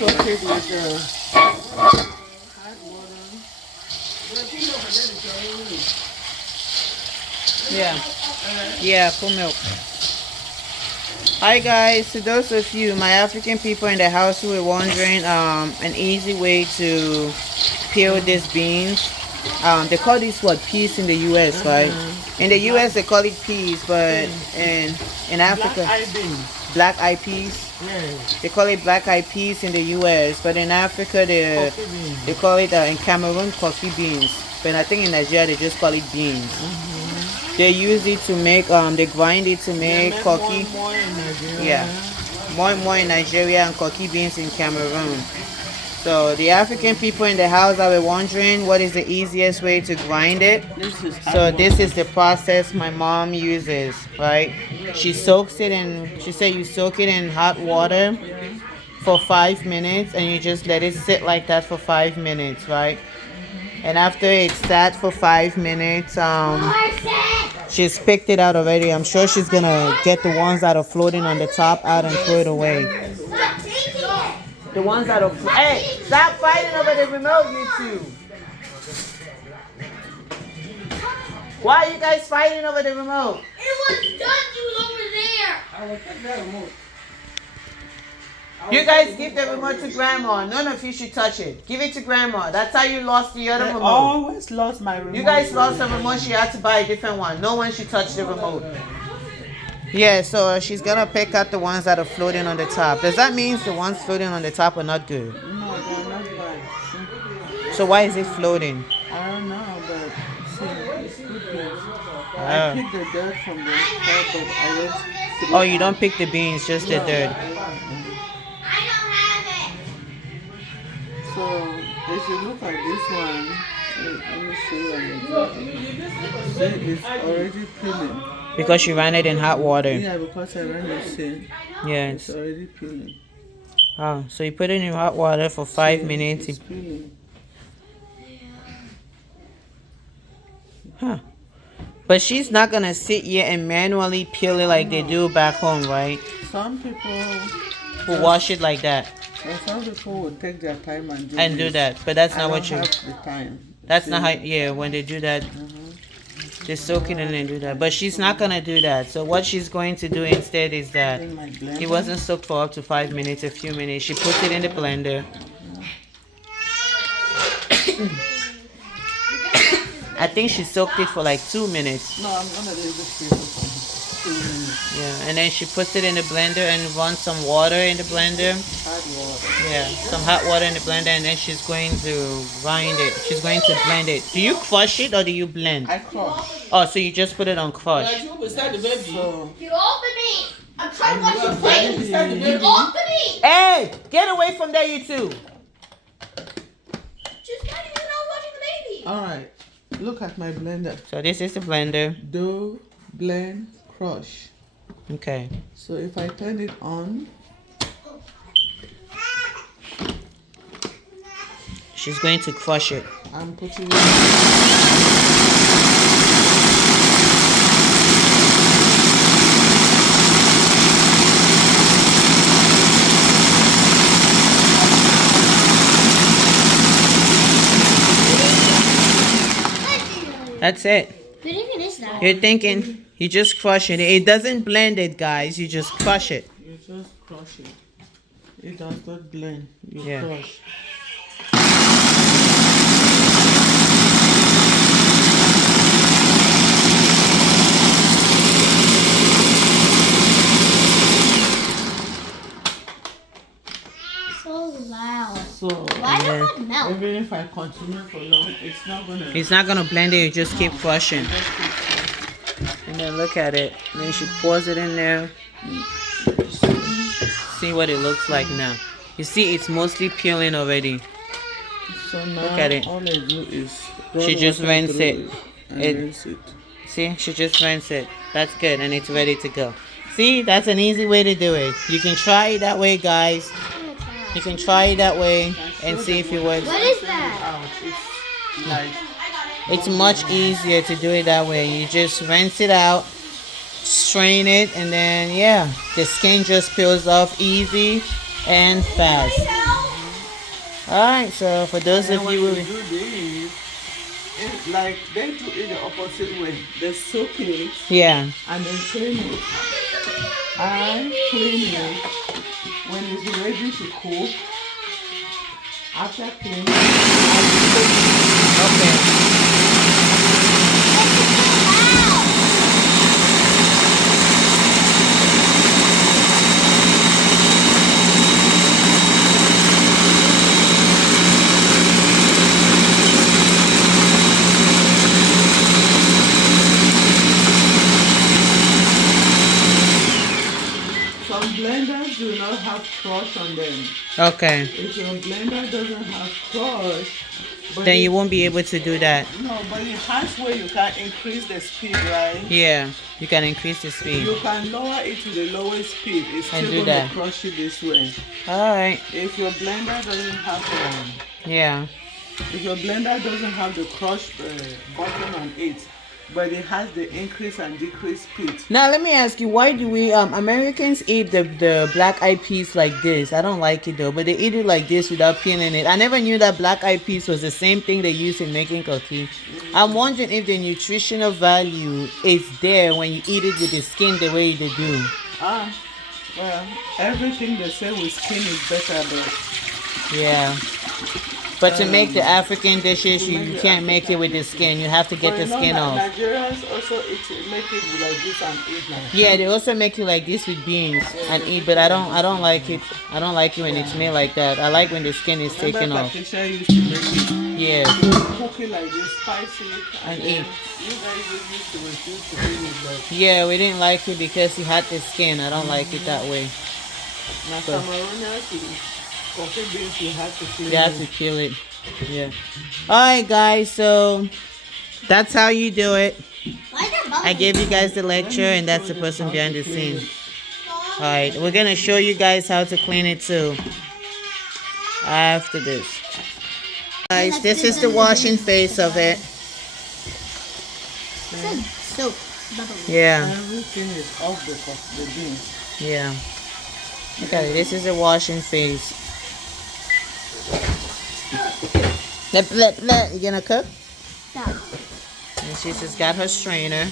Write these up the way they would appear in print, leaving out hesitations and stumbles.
soak it with hot water. Yeah. Yeah, full milk. Hi guys, to those of you, my African people in the house who are wondering an easy way to peel these beans. They call this what, peas in the US, right? In the US they call it peas, but in Africa, black eyed peas. Yes. They call it black eyed peas in the US, but in Africa they call it in Cameroon koki beans. But I think in Nigeria they just call it beans. They use it to make they grind it to make koki. Yeah, moimoi in Nigeria and koki beans in Cameroon. So the African people in the house that were wondering what is the easiest way to grind it. So this is the process my mom uses, right? She soaks it in, she said you soak it in hot water for 5 minutes and you just let it sit like that for 5 minutes, right? And after it's sat for 5 minutes, she's picked it out already. I'm sure she's gonna get the ones that are floating on the top out and throw it away. The ones that are... Hey, stop fighting over the remote, you two. Why are you guys fighting over the remote? It was done over there. I will take that remote. You guys give the remote to grandma. None of you should touch it. Give it to grandma. That's how you lost the other remote. I always lost my remote. You guys lost the remote. She had to buy a different one. No one should touch the remote. Yeah, so she's gonna pick out the ones that are floating on the top. Does that mean the ones floating on the top are not good? No, they're not bad. So why is it floating? I don't know, but see, it's good. I pick the dirt from the top, but I don't. Oh, you don't pick the beans, just the dirt. So if you look at this one, let me show you. See, it's already peeling. Because you ran it in hot water. Yeah, because I ran it in. Yeah, It's already peeling. Oh, so you put it in hot water for 5 minutes. It's peeling. Huh. But she's not gonna sit here and manually peel it like they do back home, right? Some people Who wash it like that some people will take their time and do that. But that's I not don't what you. have the time. That's not how. Yeah, when they do that, they soak it and they do that. But she's not gonna do that. So what she's going to do instead is that In my blender. it wasn't soaked for up to 5 minutes, a few minutes. She puts it in the blender. I think she soaked it for like 2 minutes. No, I'm gonna leave this paper for 2 minutes. Yeah, and then she puts it in the blender and runs some water in the blender. Hot water. Yeah, some hot water in the blender, and then she's going to grind it. She's going to blend it. Do you crush it or do you blend? I crush. Oh, so you just put it on crush. So You open it. I'm trying to watch you play. baby. You open it. Hey, get away from there, you two. Just not even know watching the baby. all right. Look at my blender. So this is the blender. Do, blend, crush. Okay. So if I turn it on, She's going to crush it. I'm putting it. That's it. What even is that? You're thinking, you just crush it. It doesn't blend it, guys. You just crush it. You just crush it. It does not blend. You Yeah. crush. So loud. So Why don't I melt? even if I continue for long, it's not gonna. It's not gonna blend it. You just keep crushing. And then look at it. And then she pours it in there. See what it looks like now. You see, it's mostly peeling already. So now Look at it. all I do is She run just water rinse through it. and It- rinse it. See, she just rinsed it. That's good, and it's ready to go. See, that's an easy way to do it. You can try it that way, guys. You can try it that way and see if it works. What is that? Out. It's like It's much easier to do it that way. You just rinse it out, strain it, and then, yeah, the skin just peels off easy and fast. Alright, so for those And of when you you who... do this, it's like they do it the opposite way. They soak it Yeah. and then clean it. I clean it when it's ready to cook. After cleaning, I Okay. some blenders do not have crush on them. Okay. If your blender doesn't have crush, but Then you won't be able to do that. no, but it has where you can increase the speed, right? Yeah. You can increase the speed. You can lower it to the lowest speed. It's And still do going to that. crush it this way. Alright. If your blender doesn't have Yeah. if your blender doesn't have the crush button on it, but it has the increase and decrease speed. Now let me ask you, why do we Americans eat the black eyed peas like this? I don't like it though, but they eat it like this without peeling it. I never knew that black eyed peas was the same thing they use in making koki. I'm wondering if the nutritional value is there when you eat it with the skin the way they do. Well, everything they say with skin is better, but Yeah. But to make the African dishes, you can't make it with the skin. You have to get the skin off. Nigerians also make it like this and eat now. Yeah, they also make it like this with beans and eat, but I don't like it. I don't like it when it's made like that. I like when the skin is taken off. Patricia used to make it. Yeah. Cook it like this, spicy it, And then eat. you guys used to refuse to eat it like. Yeah, we didn't like it because it had the skin. I don't like it that way. Now Cameroonians, coffee beans, you have to clean You have to peel it. Yeah. Alright guys, so that's how you do it. I gave you guys the lecture and that's the person behind the scene. Alright, we're gonna show you guys how to clean it too. After this. Guys, this is the washing face of it. Soap. Yeah. Everything is off the beans. Yeah. Look at it. This is the washing face. You gonna cook? Yeah. And she's just got her strainer.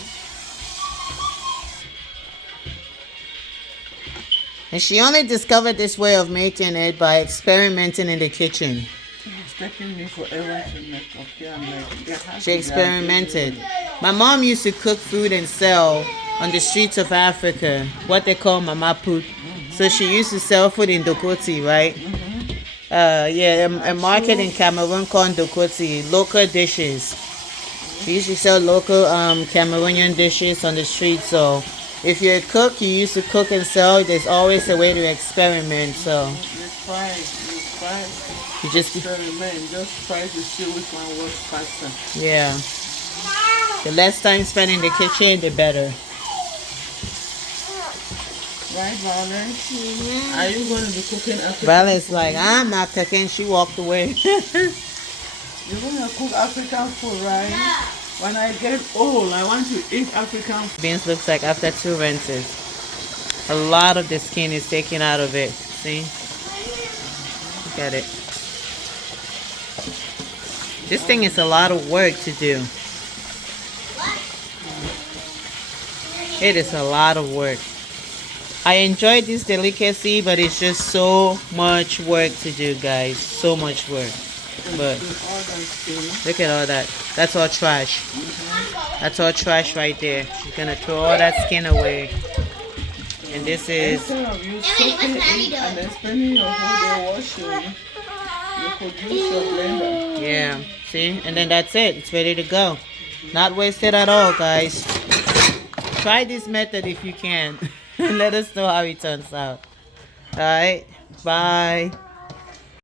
And she only discovered this way of making it by experimenting in the kitchen. It's taking me forever to make coffee. I'm like, there has She to be experimented. My mom used to cook food and sell on the streets of Africa, what they call mama put. So she used to sell food in Dokoti, right? Yeah, a market in Cameroon called Dokoti, local dishes. She used to sell local Cameroonian dishes on the street. So if you're a cook, you used to cook and sell. There's always a way to experiment. So You try, you just experiment, just try to see which one works faster. yeah. The less time spent in the kitchen, the better. Right, Violet? Are you going to be cooking African Violet's food? like, I'm not cooking. She walked away. You're going to cook African food, right? When I get old, I want to eat African food. Beans looks like after 2 rinses, a lot of the skin is taken out of it. See? Look at it. This thing is a lot of work to do. It is a lot of work. I enjoy this delicacy, but it's just so much work to do, guys. So much work. But look at all that. That's all trash. That's all trash right there. She's gonna throw all that skin away. And this is Instead of you soaking it and then spending your whole day washing, you could use your blender. yeah. See? And then that's it. It's ready to go. Not wasted at all, guys. Try this method if you can. Let us know how it turns out. Alright. Bye.